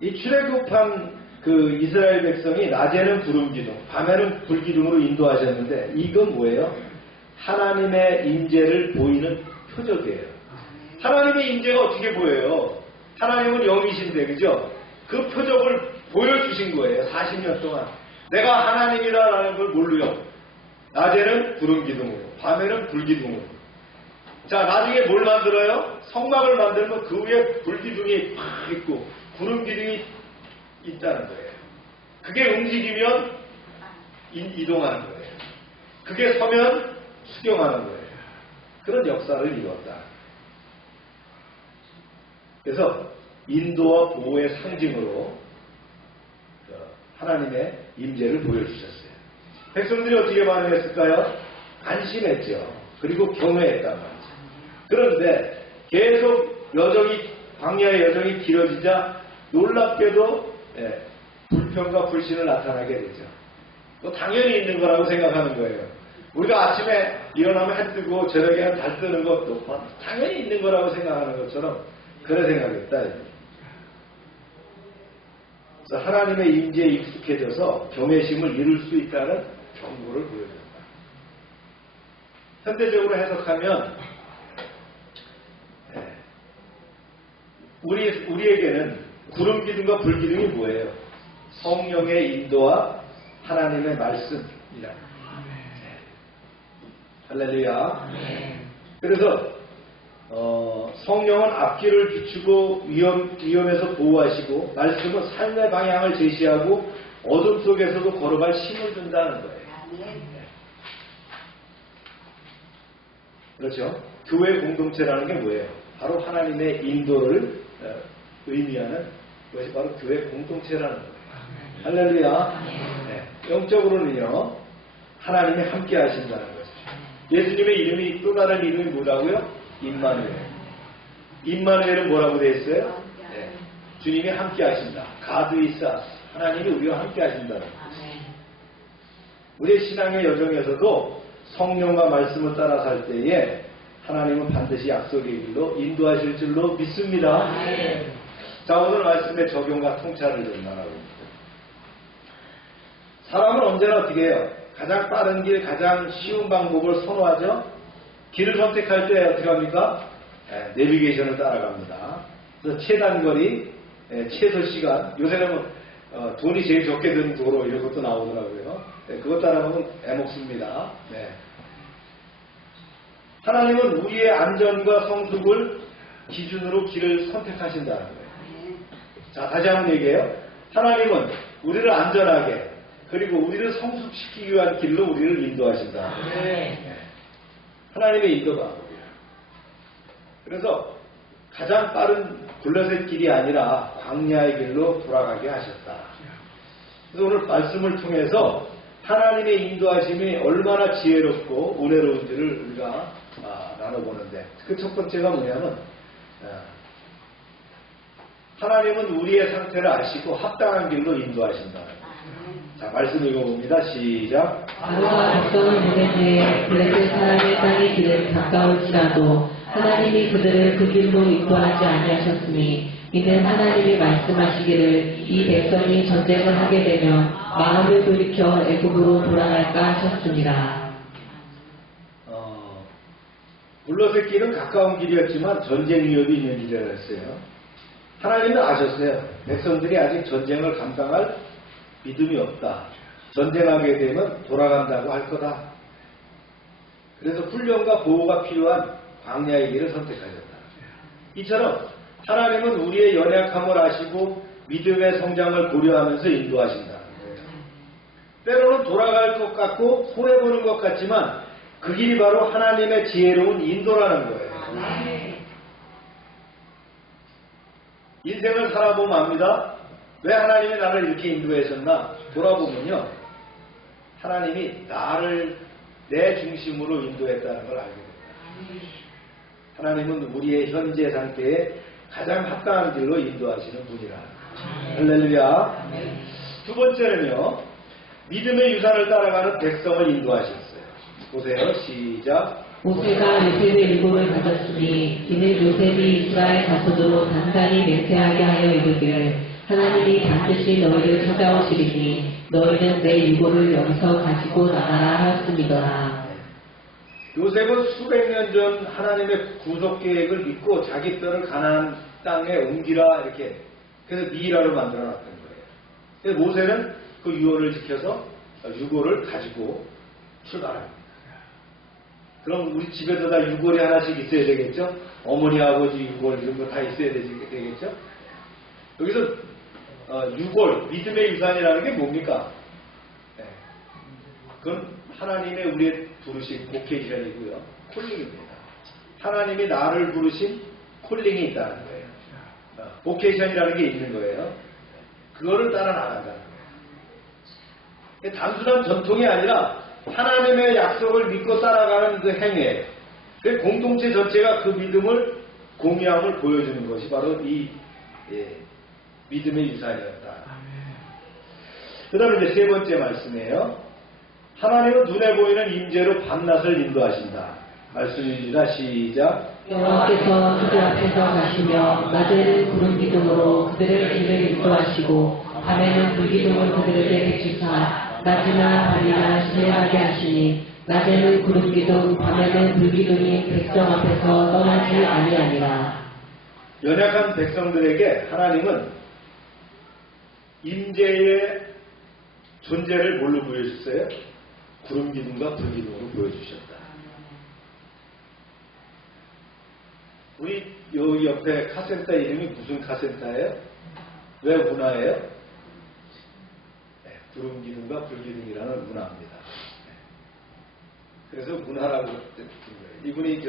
이 출애굽한 그 이스라엘 백성이 낮에는 구름기둥, 밤에는 불기둥으로 인도하셨는데 이건 뭐예요? 하나님의 임재를 보이는 표적이에요. 하나님의 임재가 어떻게 보여요? 하나님은 영이신데, 그죠? 그 표적을 보여주신 거예요. 40년 동안. 내가 하나님이라는 걸 모르요. 낮에는 구름기둥으로, 밤에는 불기둥으로. 자, 나중에 뭘 만들어요? 성막을 만들면 그 위에 불기둥이 팍 있고 구름기둥이 있다는 거예요. 그게 움직이면 이동하는 거예요. 그게 서면 수경하는 거예요. 그런 역사를 이뤘다. 그래서 인도와 보호의 상징으로 하나님의 임재를 보여주셨어요. 백성들이 어떻게 반응했을까요? 안심했죠. 그리고 경외했단 말이죠. 그런데 계속 여정이, 광야의 여정이 길어지자 놀랍게도 불평과 불신을 나타나게 되죠. 뭐 당연히 있는 거라고 생각하는 거예요. 우리가 아침에 일어나면 해 뜨고 저녁에는 달 뜨는 것도 당연히 있는 거라고 생각하는 것처럼 그런 생각했다. 그래서 하나님의 임재에 익숙해져서 경외심을 이룰 수 있다는 경고를 보여준다. 현대적으로 해석하면 우리에게는 구름기둥과 불기둥이 뭐예요? 성령의 인도와 하나님의 말씀이라. 할렐루야. 그래서 성령은 앞길을 비추고 위험에서 보호하시고 말씀은 삶의 방향을 제시하고 어둠 속에서도 걸어갈 힘을 준다는 거예요. 그렇죠? 교회 공동체라는 게 뭐예요? 바로 하나님의 인도를 의미하는 것이 바로 교회 공동체라는 거예요. 할렐루야. 영적으로는요, 하나님이 함께 하신다는 거죠. 예수님의 이름이 또 다른 이름이 뭐라고요? 임마누엘. 임마누엘은 뭐라고 되어 있어요? 주님이 함께 하신다. God is us. 하나님이 우리와 함께 하신다는 거죠. 우리의 신앙의 여정에서도 성령과 말씀을 따라 살 때에 하나님은 반드시 약속의 길로 인도하실 줄로 믿습니다. 자, 오늘 말씀의 적용과 통찰을 좀 나눠봅니다. 사람은 언제나 어떻게 해요? 가장 빠른 길, 가장 쉬운 방법을 선호하죠? 길을 선택할 때 어떻게 합니까? 내비게이션을 따라갑니다. 그래서 최단거리, 최소 시간, 요새는 돈이 제일 적게 드는 도로 이런 것도 나오더라고요. 그것 따라가면 애먹습니다. 하나님은 우리의 안전과 성숙을 기준으로 길을 선택하신다는 거예요. 자, 다시 한번 얘기해요. 하나님은 우리를 안전하게 그리고 우리를 성숙시키기 위한 길로 우리를 인도하신다. 하나님의 인도가. 그래서 가장 빠른 블레셋 길이 아니라 광야의 길로 돌아가게 하셨다. 그래서 오늘 말씀을 통해서 하나님의 인도하심이 얼마나 지혜롭고 은혜로운지를 우리가 나눠보는데 그 첫 번째가 뭐냐면 하나님은 우리의 상태를 아시고 합당한 길로 인도하신다. 자, 말씀 읽어봅니다. 시작. 아로와 백성은 보내주에 블레셋 사람의 땅의 길은 가까울지라도 하나님이 그들을 그 길로 인도하지 아니하셨으니 이는 하나님이 말씀하시기를 이 백성이 전쟁을 하게 되면 마음을 돌이켜 애굽으로 돌아갈까 하셨습니다. 물러설 길은 가까운 길이었지만 전쟁 위협이 있는 길이라 했어요. 하나님은 아셨어요. 백성들이 아직 전쟁을 감당할 믿음이 없다. 전쟁하게 되면 돌아간다고 할 거다. 그래서 훈련과 보호가 필요한 광야의 길을 선택하셨다. 이처럼 하나님은 우리의 연약함을 아시고 믿음의 성장을 고려하면서 인도하신다. 때로는 돌아갈 것 같고 손해보는 것 같지만 그 길이 바로 하나님의 지혜로운 인도라는 거예요. 인생을 살아보면 압니다. 왜 하나님이 나를 이렇게 인도하셨나 돌아보면요. 하나님이 나를 내 중심으로 인도했다는 걸 알게 됩니다. 하나님은 우리의 현재 상태에 가장 합당한 길로 인도하시는 분이라. 할렐루야. 두 번째는요. 믿음의 유산을 따라가는 백성을 인도하셨어요. 보세요. 시작. 모세가 요셉의 일곱을 가졌으니 이는 요셉이 이스라엘 자손으로 단단히 맹세하게 하여 이르기를 하나님이 반드시 너희를 찾아오시리니 너희는 내 일곱을 여기서 가지고 나가라 하였음이더라. 요셉은 수백 년 전 하나님의 구속 계획을 믿고 자기 뼈를 가나안 땅에 옮기라 이렇게 그래서 미라로 만들어놨던 거예요. 그래서 모세는 그 유언을 지켜서 유골을 가지고 출발합니다. 그럼 우리 집에도 다 유골이 하나씩 있어야 되겠죠? 어머니, 아버지 유골 이런 거 다 있어야 되겠죠? 여기서 유골, 믿음의 유산이라는 게 뭡니까? 네. 그건 하나님의 우리의 부르신 보케이션이고요. 콜링입니다. 하나님이 나를 부르신 콜링이 있다는 거예요. 보케이션이라는 게 있는 거예요. 그거를 따라 나간다는 거예요. 단순한 전통이 아니라 하나님의 약속을 믿고 따라가는 그 행위예요. 그 공동체 전체가 그 믿음을 공유함을 보여주는 것이 바로 이 믿음의 유산이었다. 그 다음에 이제 세 번째 말씀이에요. 하나님은 눈에 보이는 임재로 밤낮을 인도하신다. 말씀입니다. 시작. 여호와께서 그들 앞에서 가시며 낮에는 구름 기둥으로 그들의 길을 인도하시고 밤에는 불기둥을 그들에게 비추사 낮이나 밤이나 신뢰하게 하시니 낮에는 구름 기둥 밤에는 불기둥이 백성 앞에서 떠나지 아니하니라. 연약한 백성들에게 하나님은 임재의 존재를 뭘로 보여주셨어요? 구름 기둥과 불 기둥으로 보여주셨다. 우리 여기 옆에 카센터 이름이 무슨 카센터예요? 왜 문화예요? 네, 구름 기둥과 불 기둥이라는 문화입니다. 네. 그래서 문화라고 뜻인 거예요. 이분이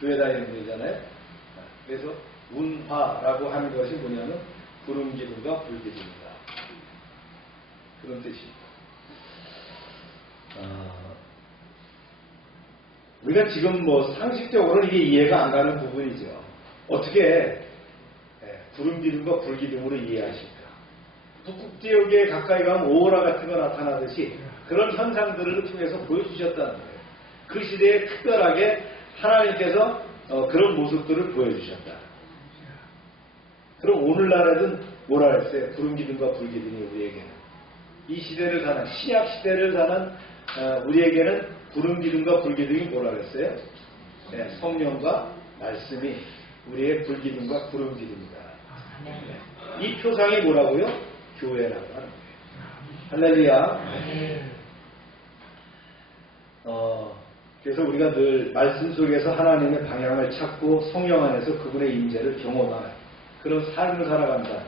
교회 다니는 분이잖아요. 그래서 문화라고 하는 것이 뭐냐면 구름 기둥과 불 기둥이다. 그런 뜻입니다. 우리가 지금 상식적으로는 이게 이해가 안 가는 부분이죠. 어떻게 구름 기둥과 불 기둥으로 이해하실까? 북극 지역에 가까이 가면 오로라 같은 거 나타나듯이 그런 현상들을 통해서 보여주셨다는 거예요. 그 시대에 특별하게 하나님께서 그런 모습들을 보여주셨다. 그럼 오늘날에도 뭐라 했어요? 구름 기둥과 불 기둥이 우리에게는 이 시대를 사는 신약 시대를 사는 우리에게는 구름 기둥과 불 기둥이 뭐라 그랬어요? 네, 성령과 말씀이 우리의 불 기둥과 구름 기둥이다. 네. 이 표상이 뭐라고요? 교회라고 하는 거예요. 할렐루야. 그래서 우리가 늘 말씀 속에서 하나님의 방향을 찾고 성령 안에서 그분의 임재를 경험하는 그런 삶을 살아간다.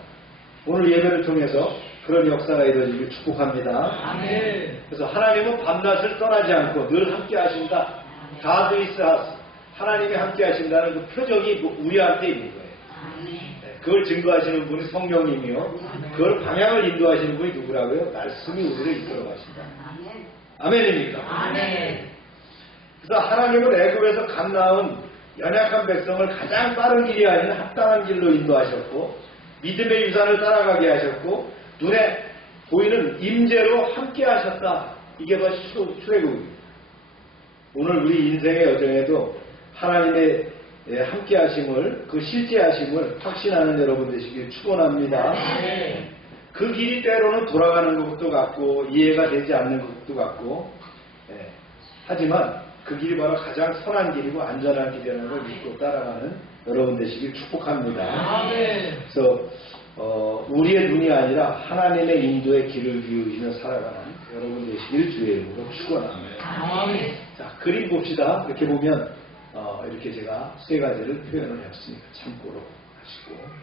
오늘 예배를 통해서 그런 역사가 이루어지길 축복합니다. 아멘. 그래서 하나님은 밤낮을 떠나지 않고 늘 함께 하신다. God is us. 하나님이 함께 하신다는 그 표적이 우리한테 있는 거예요. 네, 그걸 증거하시는 분이 성령님이요. 그걸 방향을 인도하시는 분이 누구라고요? 말씀이 우리를 이끌어 가신다. 아멘입니까? 아멘. 그래서 하나님은 애굽에서 갓 나온 연약한 백성을 가장 빠른 길이 아닌 합당한 길로 인도하셨고 믿음의 유산을 따라가게 하셨고 눈에 보이는 임재로 함께 하셨다. 이게 바로 출애굽입니다. 오늘 우리 인생의 여정에도 하나님의 함께 하심을 그 실제 하심을 확신하는 여러분 되시길 축원합니다. 그 길이 때로는 돌아가는 것도 같고 이해가 되지 않는 것도 같고 하지만 그 길이 바로 가장 선한 길이고 안전한 길이라는 걸 믿고 따라가는 여러분 되시길 축복합니다. 그래서 우리의 눈이 아니라 하나님의 인도의 길을 비우시며 살아가는 여러분 되시길 주의 이름으로 축원합니다. 자, 그림 봅시다. 이렇게 보면 이렇게 제가 세 가지를 표현을 했으니까 참고로 하시고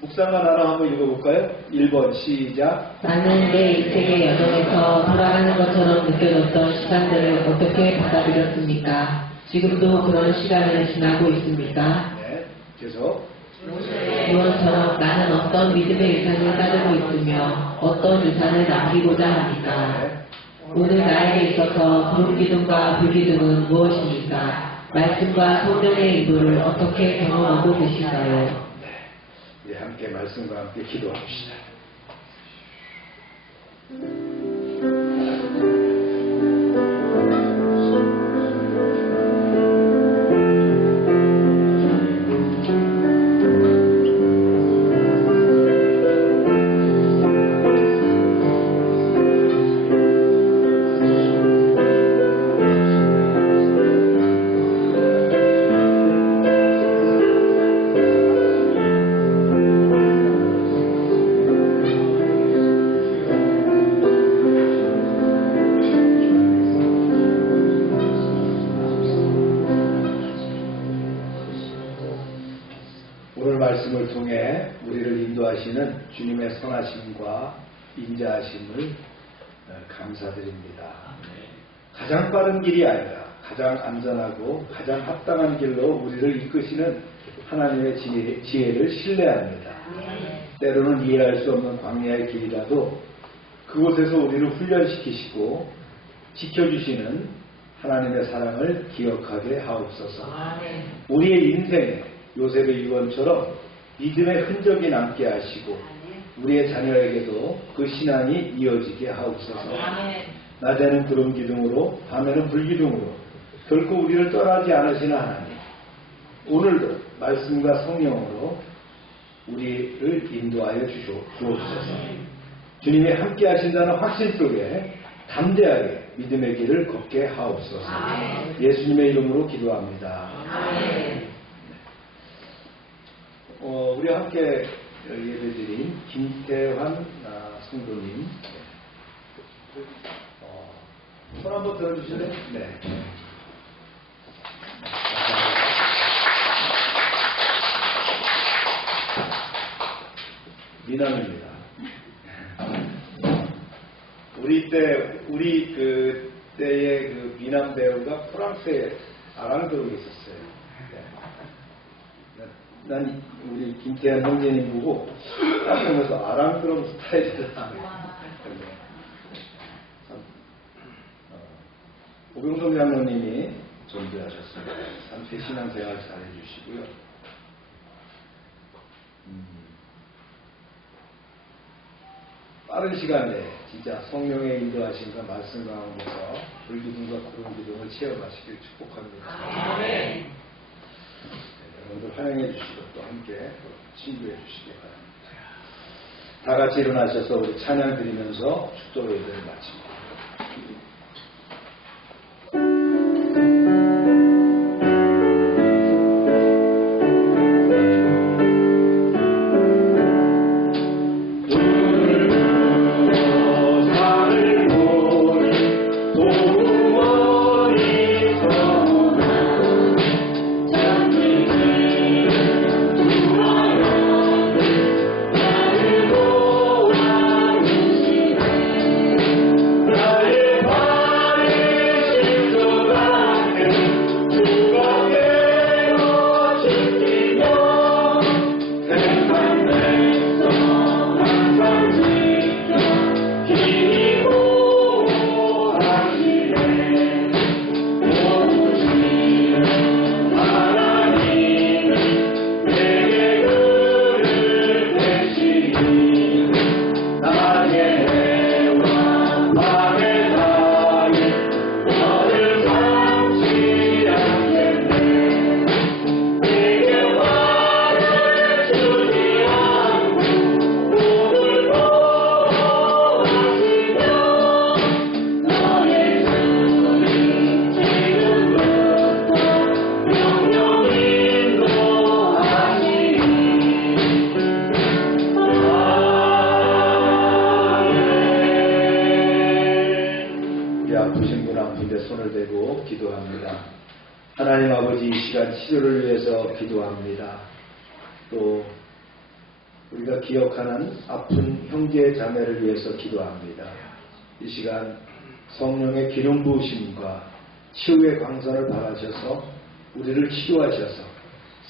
묵상과 나눠 한번 읽어볼까요? 1번 시작. 나는 내 인생의 여정에서 돌아가는 것처럼 느껴졌던 시간들을 어떻게 받아들였습니까? 지금도 그런 시간을 지나고 있습니까? 네, 계속. 무엇처럼 나는 어떤 믿음의 유산을 따르고 있으며 어떤 유산을 남기고자 합니까? 네. 오늘 나에게 있어서 구름기둥과 불기둥은 무엇입니까? 말씀과 성령의 인도를 어떻게 경험하고 계신가요? 우리 함께 말씀과 함께 기도합시다. 오늘 말씀을 통해 우리를 인도하시는 주님의 선하심과 인자하심을 감사드립니다. 가장 빠른 길이 아니라 가장 안전하고 가장 합당한 길로 우리를 이끄시는 하나님의 지혜를 신뢰합니다. 때로는 이해할 수 없는 광야의 길이라도 그곳에서 우리를 훈련시키시고 지켜주시는 하나님의 사랑을 기억하게 하옵소서. 우리의 인생에 요셉의 유언처럼 믿음의 흔적이 남게 하시고 우리의 자녀에게도 그 신앙이 이어지게 하옵소서. 낮에는 구름 기둥으로 밤에는 불기둥으로 결코 우리를 떠나지 않으시는 하나님, 오늘도 말씀과 성령으로 우리를 인도하여 주옵소서. 주님이 함께 하신다는 확신 속에 담대하게 믿음의 길을 걷게 하옵소서. 예수님의 이름으로 기도합니다. 우리 함께 예배드린 김태환 성도님, 손 한번 들어주실래요? 네. 미남입니다. 우리 그때의 그 미남 배우가 프랑스에 아랑드롱에 있었어요. 난 우리 김태환 형제님 보고 깜짝 놀라서 아랑드롱 스타일이다. 오병성 장로님이 존재하셨습니다. 참 신앙생활 잘 해주시고요. 빠른 시간에 진짜 성령의 인도하심과 말씀 가운데서 불기둥과 구름기둥을 체험하시길 축복합니다. 네, 여러분들 환영해 주시고 또 함께 친구해 주시기 바랍니다. 다 같이 일어나셔서 우리 찬양 드리면서 축도 예배를 마칩니다. 나의 오신 분 아픈데 손을 대고 기도합니다. 하나님 아버지, 이 시간 치료를 위해서 기도합니다. 또 우리가 기억하는 아픈 형제 자매를 위해서 기도합니다. 이 시간 성령의 기름 부으심과 치유의 광선을 바라셔서 우리를 치료하셔서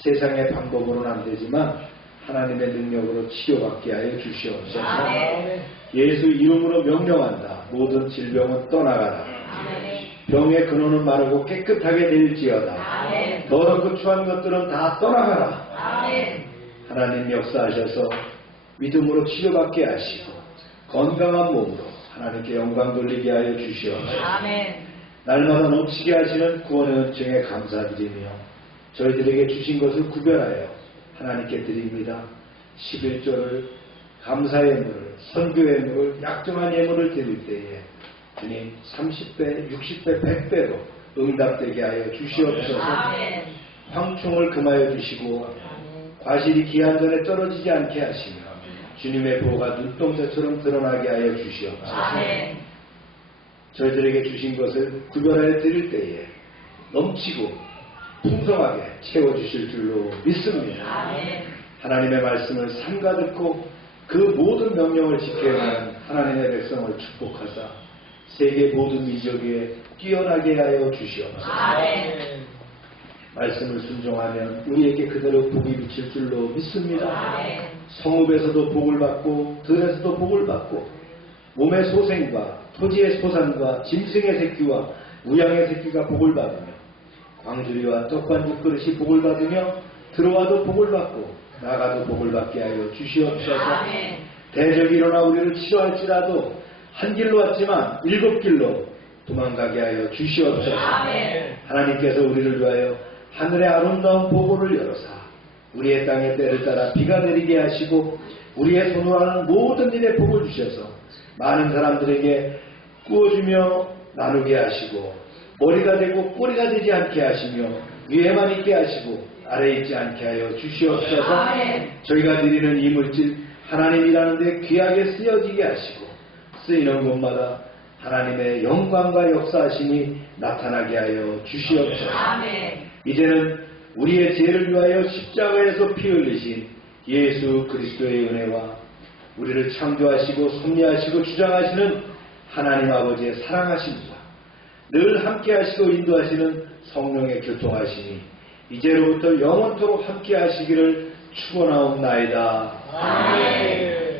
세상의 방법으로는 안 되지만 하나님의 능력으로 치료받게 하여 주시옵소서. 아멘. 예수 이름으로 명령한다. 모든 질병은 떠나가라. 아멘. 병의 근원은 마르고 깨끗하게 될지어다. 아멘. 더럽고 추한 것들은 다 떠나가라. 아멘. 하나님 역사하셔서 믿음으로 치료받게 하시고 건강한 몸으로 하나님께 영광 돌리게 하여 주시옵소서. 아멘. 날마다 넘치게 하시는 구원의 은총에 감사드리며 저희들에게 주신 것을 구별하여 하나님께 드립니다. 11조를 감사의 예물을, 선교의 예물을, 약정한 예물을 드릴 때에 주님 30배, 60배, 100배로 응답되게 하여 주시옵소서. 아멘. 황충을 금하여 주시고 과실이 기한 전에 떨어지지 않게 하시며 주님의 보호가 눈동자처럼 드러나게 하여 주시옵소서. 아멘. 저희들에게 주신 것을 구별하여 드릴 때에 넘치고 풍성하게 채워주실 줄로 믿습니다. 아멘. 하나님의 말씀을 삼가 듣고 그 모든 명령을 지켜야 하는 하나님의 백성을 축복하사 세계 모든 민족에 뛰어나게 하여 주시옵소서. 아멘. 말씀을 순종하면 우리에게 그대로 복이 비칠 줄로 믿습니다. 아멘. 성읍에서도 복을 받고 들에서도 복을 받고 몸의 소생과 토지의 소산과 짐승의 새끼와 우양의 새끼가 복을 받으며 광주리와 떡반죽 그릇이 복을 받으며 들어와도 복을 받고 나가도 복을 받게 하여 주시옵소서. 아멘. 대적이 일어나 우리를 치료할지라도 한 길로 왔지만 7길로 도망가게 하여 주시옵소서. 아멘. 하나님께서 우리를 위하여 하늘의 아름다운 보고를 열어사 우리의 땅의 때를 따라 비가 내리게 하시고 우리의 손으로 하는 모든 일에 복을 주셔서 많은 사람들에게 구워주며 나누게 하시고 머리가 되고 꼬리가 되지 않게 하시며 위에만 있게 하시고 아래에 있지 않게 하여 주시옵소서. 아멘. 저희가 드리는 이 물질 하나님이라는 데 귀하게 쓰여지게 하시고 쓰이는 곳마다 하나님의 영광과 역사하심이 나타나게 하여 주시옵소서. 아멘. 이제는 우리의 죄를 위하여 십자가에서 피 흘리신 예수 그리스도의 은혜와 우리를 창조하시고 섭리하시고 주장하시는 하나님 아버지의 사랑하심과 늘 함께하시고 인도하시는 성령의 교통하심이 이제로부터 영원토록 함께하시기를 축원하옵나이다. 아멘.